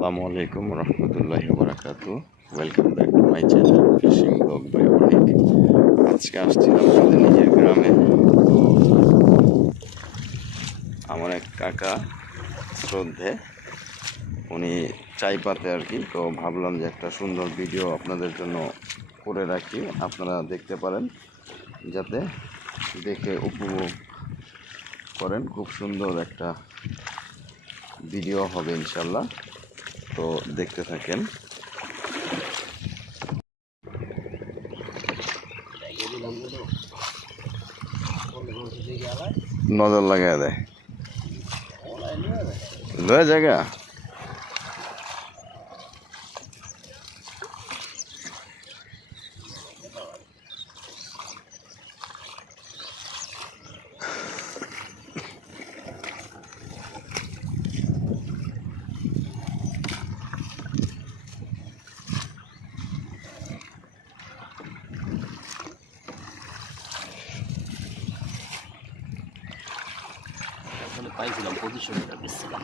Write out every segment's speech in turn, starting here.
আসসালামু আলাইকুম রহমতুল্লাহি বারাকাত welcome back to my channel fishing blog by অনেক আজকে আসছিলাম আমাদের নিজের গ্রামে। তো আমার এক কাকা শ্রদ্ধে, উনি চাই পাতে আর কি। তো ভাবলাম যে একটা সুন্দর ভিডিও আপনাদের জন্য করে রাখি, আপনারা দেখতে পারেন, যাতে দেখে উপভোগ করেন। খুব সুন্দর একটা ভিডিও হবে ইনশাল্লাহ তো দেখতে থাকেন। নজর লাগাই দেয়। জায়গা আসলে পাইছিলাম পঁচিশশো টাকা বেচছিলাম।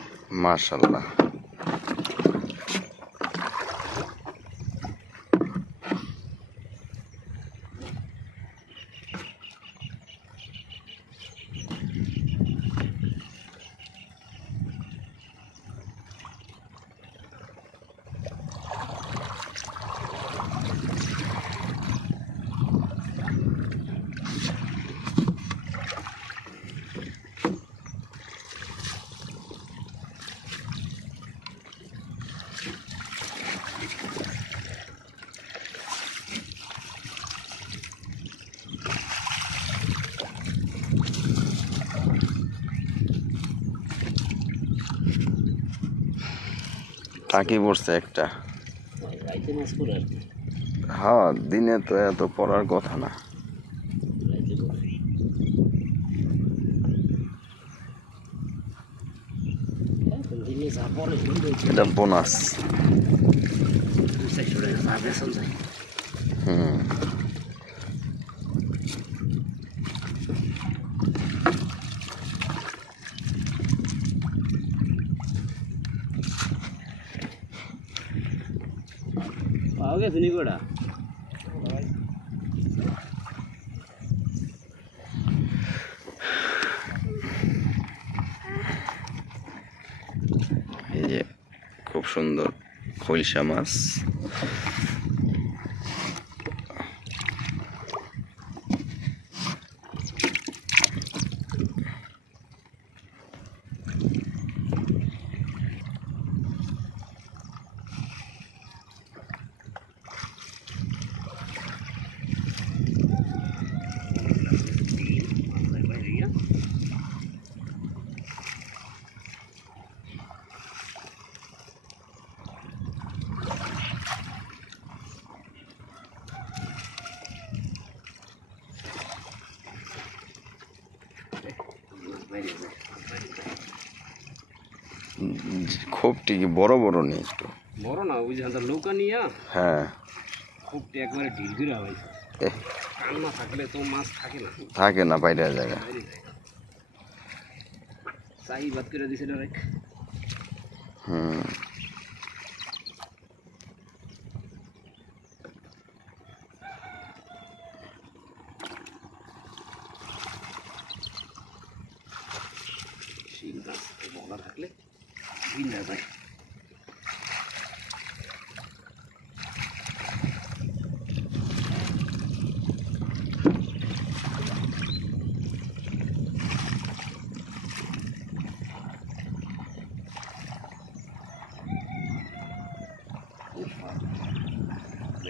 টাকি পড়ছে একটা। হ্যাঁ দিনে তো এত পড়ার কথা না। এটা বোনাস। হুম পাওয়া গেছে নি গোড়া খুব সুন্দর খৈলসা মাছ। খুব টিকি বড় বড় নেই একটু বড় না ওই যে নৌকা নিয়া হ্যাঁ। খুব একবারে ঢিল হয় কান্না থাকলে তো মাছ থাকে না। থাকে না বাইরে জায়গা। চাই বাদ করে দিছে ডাইরেক্ট। হুম। ভিন্ন যায়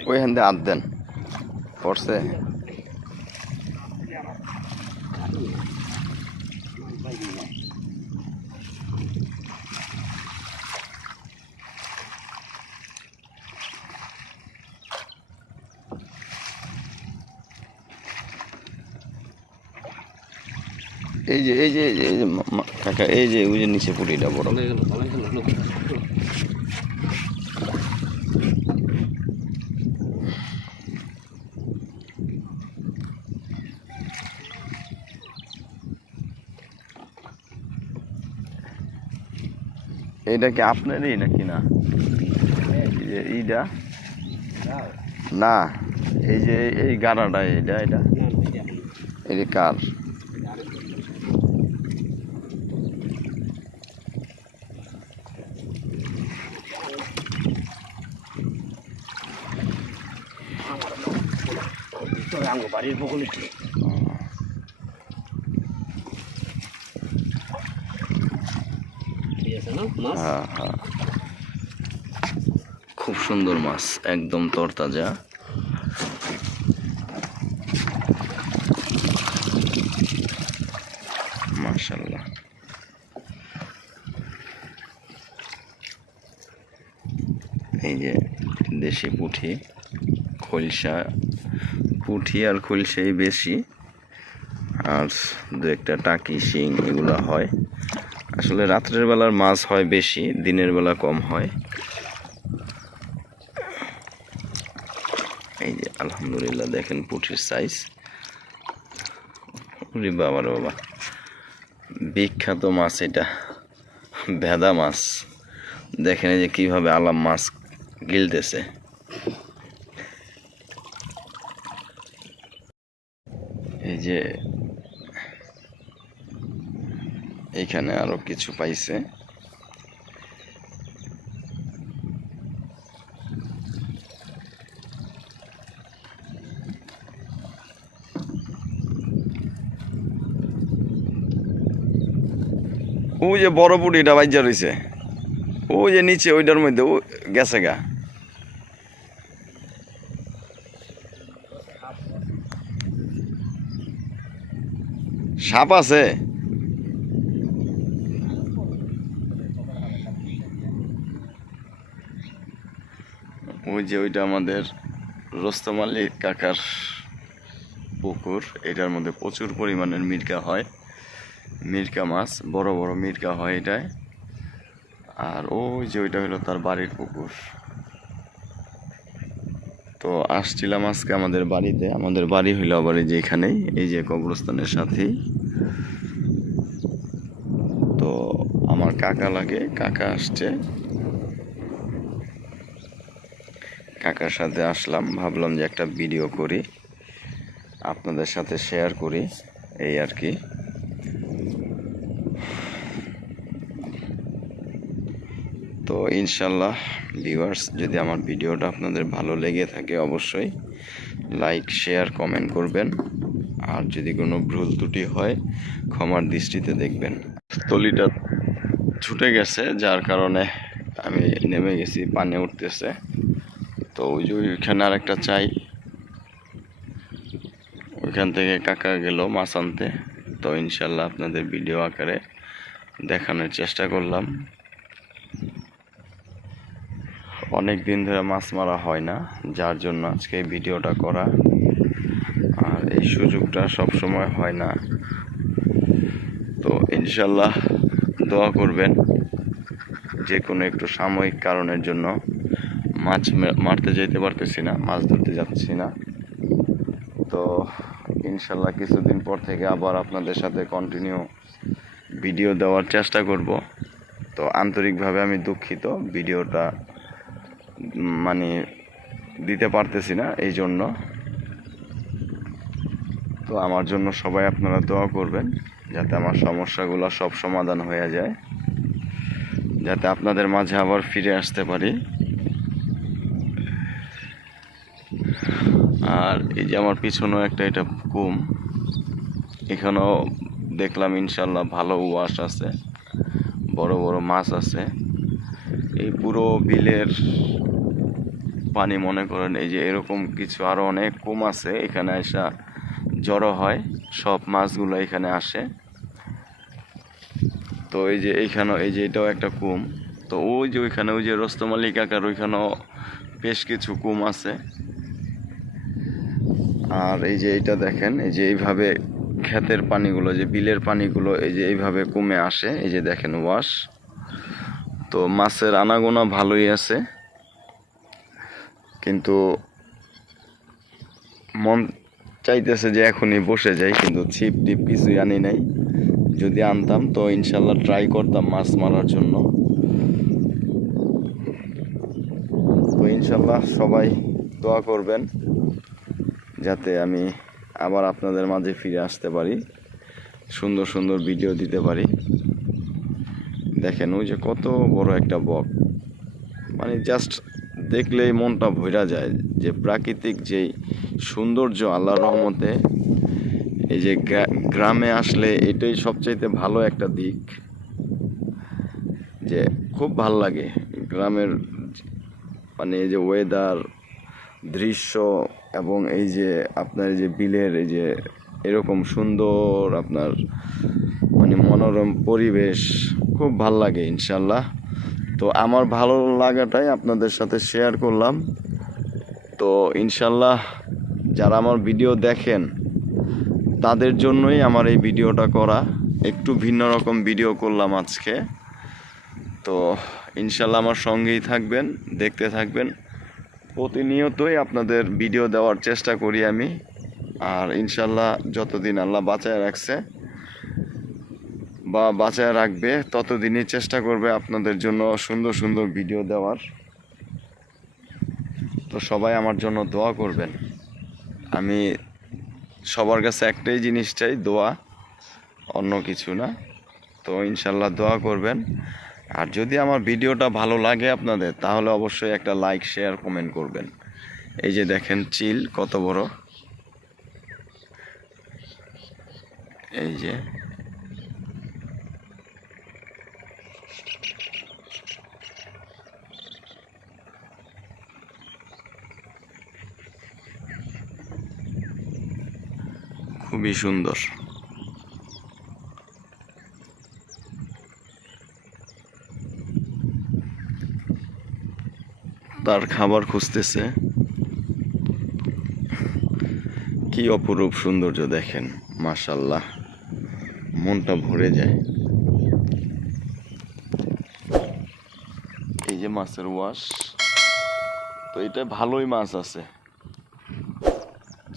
ওইখান দিয়ে আদ দেন। পড়ছে। এই যে এই যে এই যে এই যে কাকা এই যে ওই যে নিচে পুরিটা বড়। এটা কি আপনারই নাকি না? এইটা? না এই যে এই গাড়াটা এটা? এটা এই যে কার? আঙ্গ বাড়ির মাছ? হ্যাঁ হ্যাঁ। খুব সুন্দর মাছ, একদম তরতাজা। মাশাল্লাহ এই যে দেশি পুঁঠি খলসা পুঁঠি আর খলসাই বেশি। আর দু একটা টাকি, শিং এগুলো হয়। আসলে রাত্রের বেলার মাছ হয় বেশি, দিনের বেলা কম হয়। এই যে আলহামদুলিল্লাহ দেখেন পুঁঠির সাইজ ওরে বাবা রে বাবা। বিখ্যাত মাছ এটা। ভেদা মাছ। দেখেন এই যে কীভাবে আলাম মাছ গিলতেছে। এই যে এইখানে আরও কিছু পাইছে। ও যে বড় পুটিটা বাইজা রয়েছে ও যে নিচে, ওইটার মধ্যে, ও গেছে গা। সাপ আছে? ওই যে ওইটা আমাদের রোস্তম আলী কাকার পুকুর, এটার মধ্যে প্রচুর পরিমাণের মির্কা হয়। মির্কা মাছ, বড় বড় মির্কা হয় এটায়। আর ওই যে ওইটা হলো তার বাড়ির পুকুর। তো আসছিলাম আজকে আমাদের বাড়িতে। আমাদের বাড়ি হইল আবার এই যে এখানেই, এই যে কবরস্থানের সাথেই। তো আমার কাকা লাগে, কাকা আসছে। কাকার সাথে আসলাম, ভাবলাম যে একটা ভিডিও করি, আপনাদের সাথে শেয়ার করি, এই আর কি তো ইনশাল্লাহ ভিউয়ার্স যদি আমার ভিডিওটা আপনাদের ভালো লেগে থাকে অবশ্যই লাইক শেয়ার কমেন্ট করবেন। আর যদি কোনো ভুল ত্রুটি হয়, ক্ষমার দৃষ্টিতে দেখবেন। তলিটা ছুটে গেছে, যার কারণে আমি নেমে গেছি, পানি উঠতেছে। তো ওই যে ওইখানে আর একটা চাই। ওইখান থেকে কাকা গেল মাছ আনতে। তো ইনশাল্লাহ আপনাদের ভিডিও আকারে দেখানোর চেষ্টা করলাম। অনেক দিন ধরে মাছ মারা হয় না, যার জন্য আজকে ভিডিওটা করা। আর এই সুযোগটা সব সময় হয় না। তো ইনশাল্লাহ দোয়া করবেন যে কোনো একটু সাময়িক কারণের জন্য। মাছ মারতে যেতে পারতেছি না, মাছ ধরতে যাচ্ছি না। তো ইনশাল্লাহ কিছুদিন পর থেকে আবার আপনাদের সাথে কন্টিনিউ ভিডিও দেওয়ার চেষ্টা করব। তো আন্তরিকভাবে আমি দুঃখিত, ভিডিওটা মানে দিতে পারতেছি না এই জন্য তো আমার জন্য সবাই আপনারা দোয়া করবেন, যাতে আমার সমস্যাগুলো সব সমাধান হয়ে যায়, যাতে আপনাদের মাঝে আবার ফিরে আসতে পারি। আর এই যে আমার পিছনেও একটা এটা কুম, এখানেও দেখলাম ইনশাল্লাহ ভালো ওয়াশ আছে, বড় বড় মাছ আছে। এই পুরো বিলের পানি মনে করেন, এই যে এরকম কিছু আরও অনেক কম আছে, এখানে আসা জড়ো হয়, সব মাছগুলো এখানে আসে। তো এই যে এইখানেও এই যে এটাও একটা কুম। তো ওই যে ওইখানে, ওই যে রস্তম আলী ওইখানেও বেশ কিছু কুম আছে। আর এই যে এইটা দেখেন, এই যে এইভাবে ক্ষেতের পানিগুলো, যে বিলের পানিগুলো, এই যে এইভাবে কমে আসে, এই যে দেখেন, ওয়াশ। তো মাছের আনাগোনা ভালোই আছে। কিন্তু মন চাইতেছে যে এখনই বসে যাই, কিন্তু ছিপ টিপ কিছুই আনি নাই। যদি আনতাম তো ইনশাল্লাহ ট্রাই করতাম মাছ মারার জন্য। তো ইনশাল্লাহ সবাই দোয়া করবেন, যাতে আমি আবার আপনাদের মাঝে ফিরে আসতে পারি, সুন্দর সুন্দর ভিডিও দিতে পারি। দেখেন, ওই যে কত বড় একটা বক। মানে জাস্ট দেখলেই মনটা ভরা যায় যে প্রাকৃতিক যেই সৌন্দর্য আল্লাহর রহমতে, এই যে গ্রামে আসলে এটাই সবচাইতে ভালো একটা দিক যে খুব ভালো লাগে। গ্রামের মানে এই যে ওয়েদার দৃশ্য এবং এই যে আপনার যে বিলের এই যে এরকম সুন্দর আপনার মনোরম পরিবেশ, খুব ভালো লাগে ইনশাল্লাহ। তো আমার ভালো লাগাটাই আপনাদের সাথে শেয়ার করলাম। তো ইনশাল্লাহ যারা আমার ভিডিও দেখেন, তাদের জন্যই আমার এই ভিডিওটা করা। একটু ভিন্ন রকম ভিডিও করলাম আজকে। তো ইনশাল্লাহ আমার সঙ্গেই থাকবেন, দেখতে থাকবেন। প্রতিনিয়তই আপনাদের ভিডিও দেওয়ার চেষ্টা করি আমি। আর ইনশাল্লাহ যতদিন আল্লাহ বাঁচায় রাখছে বা বাঁচায় রাখবে, ততদিনই চেষ্টা করবে আপনাদের জন্য সুন্দর সুন্দর ভিডিও দেওয়ার। তো সবাই আমার জন্য দোয়া করবেন। আমি সবার কাছে একটাই জিনিস চাই, দোয়া, অন্য কিছু না। তো ইনশাল্লাহ দোয়া করবেন। আর যদি আমার ভিডিওটা ভালো লাগে আপনাদের, তাহলে অবশ্যই একটা লাইক শেয়ার কমেন্ট করবেন। এই যে দেখেন চিল কত বড়। এই যে। খুবই সুন্দর। তার খাবার খুঁজতেছে। কি অপরূপ সৌন্দর্য দেখেন মাশাল্লাহ মনটা ভরে যায়। এই যে মাছের ওয়াশ, তো এটা ভালোই মাছ আছে।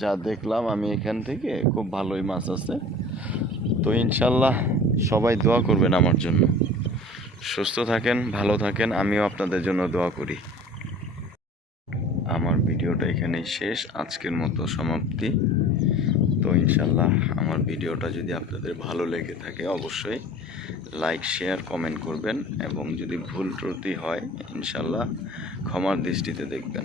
যা দেখলাম আমি এখান থেকে, খুব ভালোই মাছ আছে। তো ইনশাল্লাহ সবাই দোয়া করবেন আমার জন্য। সুস্থ থাকেন, ভালো থাকেন, আমিও আপনাদের জন্য দোয়া করি। আমার ভিডিওটা এখানেই শেষ, আজকের মতো সমাপ্তি। তো ইনশাল্লাহ আমার ভিডিওটা যদি আপনাদের ভালো লেগে থাকে, অবশ্যই লাইক, শেয়ার, কমেন্ট করবেন এবং যদি ভুল ত্রুটি হয়, ইনশাল্লাহ ক্ষমার দৃষ্টিতে দেখবেন।